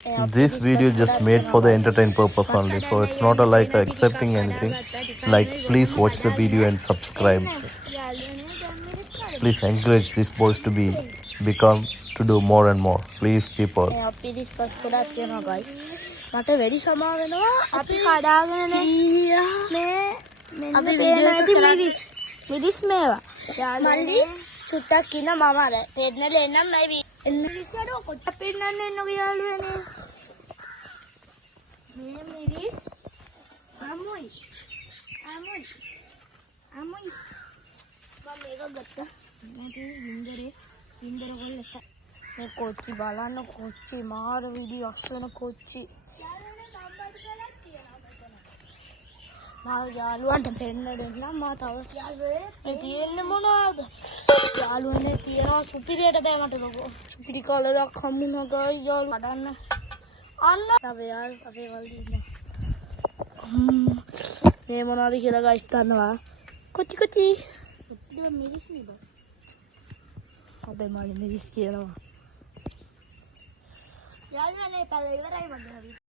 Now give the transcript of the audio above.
This video just made for the entertain purpose only, so it's not a like accepting anything. Like, please watch the video and subscribe. Please encourage these boys to become to do more and more. Please people. අපි discuss කරලා තියෙනවා guys. මට වැඩි සමාව වෙනවා අපි කඩාගෙන මේ අපි වීඩියෝ එක කරන්නේ මිදිස් මේවා. මල්ලි චුට්ටක් ඉන්න මම අර පෙන්නල එන්නම් මයි එන්න විශ්වඩෝ කොට පෙන්නන්න එන්නක යාළුවනේ. මේ මිදිස් අමුයි මම මේක ගත්තා. ඉන්දර කොල්ලට මේ කොච්චි බලන්න කොච්චි මාර විදි අස්සන කොච්චි මාර යාළුවන්ට පෙන්න දෙන්න මා තව යාළුවේ මේ තියෙන්නේ මොනවද යාළුවනේ තියනවා සුපිරියට බෑ මට ලොකෝ සුපිරි කලරක් හම්බුනා ගායි යාළු කඩන්න අන්න තව යාළු අපේ වලදී ඉන්න මේ මොනවද කියලා ගයිස් දන්නවා කොච්චි කොච්චි ඉතින් මිරිස් නේ අපේ මාළි මිරිස් කියනවා යාළුවනේ පළ ඉවරයි මගේ